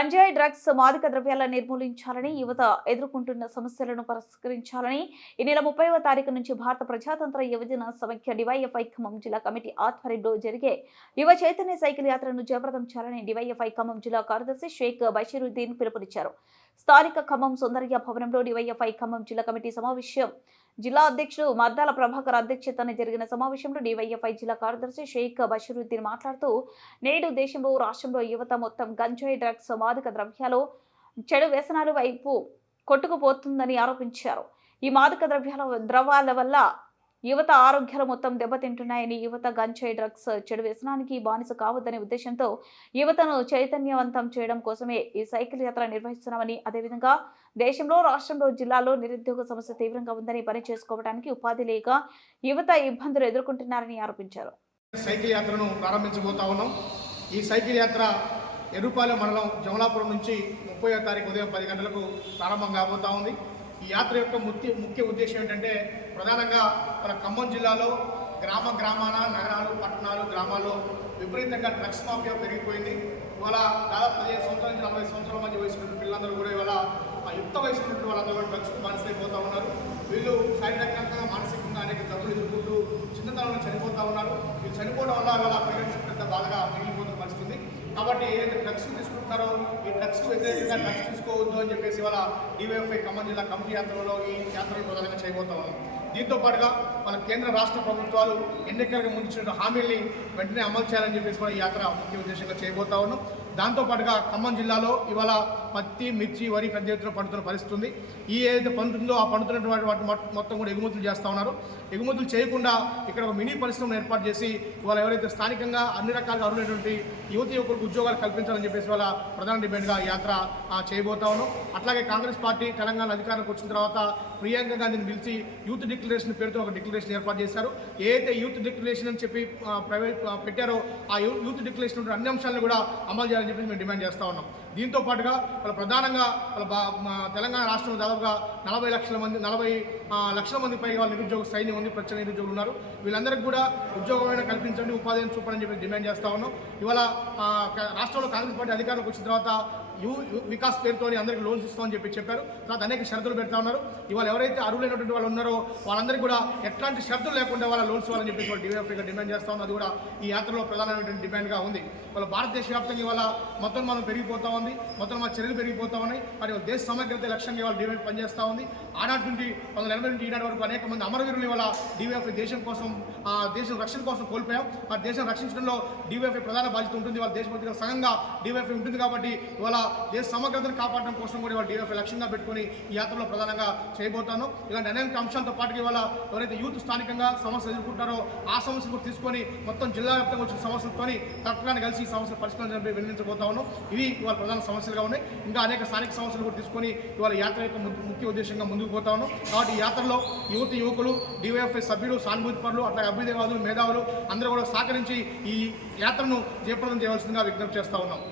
గంజాయి డ్రగ్స్ మాదక ద్రవ్యాలను నిర్మూలించాలని యువత ఎదుర్కొంటున్న సమస్యలను పరిష్కరించాలని ఈ నెల 30వ తారీఖు నుంచి భారత ప్రజాతంత్ర యువజన సమైక్య డివైఎఫ్ఐ ఖమ్మం జిల్లా కమిటీ ఆధ్వర్యంలో జరిగే యువ చైతన్య సైకిల్ యాత్రను జయప్రదం చేయాలని డివైఎఫ్ఐ ఖమ్మం జిల్లా కార్యదర్శి షేక్ బషీరుద్దీన్ పిలుపునిచ్చారు. స్థానిక ఖమ్మం సుందరయ్య భవనంలో డివైఎఫ్ఐ ఖమ్మం జిల్లా కమిటీ సమావేశం జిల్లా అధ్యక్షుడు మద్దాల ప్రభాకర్ అధ్యక్షతన జరిగిన సమావేశంలో డివైఎఫ్ఐ జిల్లా కార్యదర్శి షేక్ బషీరుద్దీన్ మాట్లాడుతూ నేడు దేశంలో రాష్ట్రంలో యువత మొత్తం గంజాయి డ్రగ్స్ మాదక ద్రవ్యాలు చెడు వ్యసనాల వైపు కొట్టుకుపోతుందని ఆరోపించారు. ఈ మాదక ద్రవ్యాల వల్ల యువత ఆరోగ్యాలు మొత్తం దెబ్బతింటున్నాయని, యువత గంజాయి డ్రగ్స్ చెడు వ్యసనానికి బానిస కావద్దనే ఉద్దేశంతో యువతను చైతన్యవంతం చేయడం కోసమే ఈ సైకిల్ యాత్ర నిర్వహిస్తున్నామని, అదేవిధంగా దేశంలో రాష్ట్రంలో జిల్లాలో నిరుద్యోగ సమస్య తీవ్రంగా ఉందని, పని చేసుకోవడానికి ఉపాధి లేక యువత ఇబ్బందులు ఎదుర్కొంటున్నారని ఆరోపించారు. సైకిల్ యాత్రను ప్రారంభించబోతా ఉన్నాం. ఈ సైకిల్ యాత్ర ఎర్రుపాలెం మండలం జమలాపురం నుంచి 30వ తారీఖు ఉదయం 10 గంటలకు ప్రారంభం కాబోతా ఉంది. ఈ యాత్ర యొక్క ముఖ్య ఉద్దేశం ఏంటంటే, ప్రధానంగా మన ఖమ్మం జిల్లాలో గ్రామాన నగరాలు, పట్టణాలు, గ్రామాల్లో విపరీతంగా డ్రగ్స్ మాఫియా పెరిగిపోయింది. ఇవాళ దాదాపు 15 సంవత్సరాల నుంచి 40 సంవత్సరాల మధ్య వయసు పిల్లలందరూ కూడా ఇవాళ యుక్త వయసు వాళ్ళందరూ కూడా డ్రగ్స్ బానిసైపోతూ ఉన్నారు. వీళ్ళు శారీరకంగా, మానసికంగా అనేక జబ్బులు ఎదుర్కొంటూ చిన్నతనంలో చనిపోతూ ఉన్నారు. వీళ్ళు చనిపోవడం వల్ల వాళ్ళ పేరెంట్స్ పెద్ద బాధగా మిగిలిపోతున్న పరిస్థితి. కాబట్టి ఏదైతే డ్రగ్స్ తీసుకుంటున్నారో ఈ డ్రగ్స్ వ్యతిరేకంగా డ్రగ్స్ తీసుకోవద్దు అని చెప్పేసి వాళ్ళ డివైఎఫ్ఐ ఖమ్మం జిల్లా కమిటీ యాత్రలో ఈ యాత్రలు ప్రధానంగా చేయబోతా ఉన్నాం. దీంతో పాటుగా మన కేంద్ర రాష్ట్ర ప్రభుత్వాలు ఎన్నికలకు ముందు ఇచ్చిన హామీల్ని వెంటనే అమలు చేయాలని చెప్పేసి కూడా ఈ యాత్ర ముఖ్య ఉద్దేశంగా చేయబోతా ఉన్నాం. దాంతోపాటుగా ఖమ్మం జిల్లాలో ఇవాళ పత్తి, మిర్చి, వరి పెద్ద ఎత్తున పండుతున్న పరిస్థితి ఉంది. ఈ ఏదైతే పండుతుందో ఆ పండుతున్నటువంటి వాటి మొత్తం కూడా ఎగుమతులు చేస్తూ ఉన్నారు. ఎగుమతులు చేయకుండా ఇక్కడ ఒక మినీ పరిశ్రమను ఏర్పాటు చేసి ఇవాళ ఎవరైతే స్థానికంగా అన్ని రకాలుగా అర్హులైనటువంటి యువకులకు ఉద్యోగాలు కల్పించాలని చెప్పేసి వాళ్ళ ప్రధాన డిమాండ్గా ఈ యాత్ర చేయబోతా ఉన్నాం. అట్లాగే కాంగ్రెస్ పార్టీ తెలంగాణ అధికారంలోకి వచ్చిన తర్వాత ప్రియాంక గాంధీని పిలిచి యూత్ డిక్లరేషన్ పేరుతో ఒక డిక్లరేషన్ ఏర్పాటు చేశారు. ఏదైతే యూత్ డిక్లరేషన్ అని చెప్పి పెట్టారో ఆ యూత్ డిక్లరేషన్ అన్ని అంశాలను కూడా అమలు చేయాలని చెప్పి మేము డిమాండ్ చేస్తూ ఉన్నాం. దీంతో పాటుగా వాళ్ళ ప్రధానంగా తెలంగాణ రాష్ట్రంలో దాదాపుగా 40 లక్షల మంది పైగా వాళ్ళ నిరుద్యోగ సైన్యం ఉంది, ప్రత్యేక నిరుద్యోగులు ఉన్నారు. వీళ్ళందరికీ కూడా ఉద్యోగమైన కల్పించండి, ఉపాధిని చూపని చెప్పి డిమాండ్ చేస్తూ ఉన్నాం. ఇవాళ రాష్ట్రంలో కాంగ్రెస్ పార్టీ అధికారంలోకి వచ్చిన తర్వాత వికాస్ పేరుతో అందరికీ లోన్స్ ఇస్తామని చెప్పారు. తర్వాత అనేక షరతులు పెడతా ఉన్నారు. ఇవాళ ఎవరైతే అర్హులైనటువంటి వాళ్ళు ఉన్నారో వాళ్ళందరికీ కూడా ఎట్లాంటి షరతులు లేకుండా వాళ్ళ లోన్స్ ఇవ్వాలని చెప్పేసి వాళ్ళు డివైఎఫ్ఐగా డిమాండ్ చేస్తా ఉన్నారు. అది కూడా ఈ యాత్రలో ప్రధానమైనటువంటి డిమాండ్గా ఉంది. వాళ్ళ భారతదేశ వ్యాప్తంగా ఇవాళ మొత్తం మనం పెరిగిపోతా ఉంది, మొత్తం మన చర్యలు పెరిగిపోతా ఉన్నాయి. మరి దేశ సమగ్రత లక్ష్యంగా ఇవాళ డివైఎఫ్ పనిచేస్తూ ఉంది. ఆనాటి నుండి 1980 నుండి ఈనాటి వరకు అనేక మంది అమరవీరులు ఇవాళ డివైఎఫ్ఐ దేశం కోసం, దేశం రక్షణ కోసం కోల్పోయాం. మరి దేశం రక్షించడంలో డివైఎఫ్ఐ ప్రధాన బాధ్యత ఉంటుంది. వాళ్ళ దేశభక్తిగా సగంగా డివైఎఫ్ఐ ఉంటుంది. కాబట్టి ఇవాళ దేశ సమగ్రతను కాపాడడం కోసం కూడా ఇవాళ డివైఎఫ్ఐ లక్ష్యంగా పెట్టుకుని ఈ యాత్రలో ప్రధానంగా చేయబోతాను. ఇలాంటి అనేక అంశాలతో పాటుగా ఇవాళ ఎవరైతే యూత్ స్థానికంగా సమస్యలు ఎదుర్కొంటారో ఆ సమస్యలు కూడా తీసుకొని మొత్తం జిల్లా వ్యాప్తంగా వచ్చిన సమస్యలతో తక్కువగా కలిసి ఈ సమస్యలు పరిష్కరించడానికి వినియోగించబోతా ఉన్నాం. ఇవి ఇవాళ ప్రధాన సమస్యలుగా ఉన్నాయి. ఇంకా అనేక స్థానిక సమస్యలు కూడా తీసుకొని ఇవాళ యాత్ర యొక్క ముఖ్య ఉద్దేశంగా ముందుకు పోతా ఉన్నాం. కాబట్టి ఈ యాత్రలో యువకులు, డివైఎఫ్ఐ సభ్యులు, సానుభూతి పరులు, అట్లా అభ్యుదయవాదులు, మేధావులు అందరూ కూడా సహకరించి ఈ యాత్రను జయప్రదం చేయవలసిందిగా విజ్ఞప్తి చేస్తూ ఉన్నాం.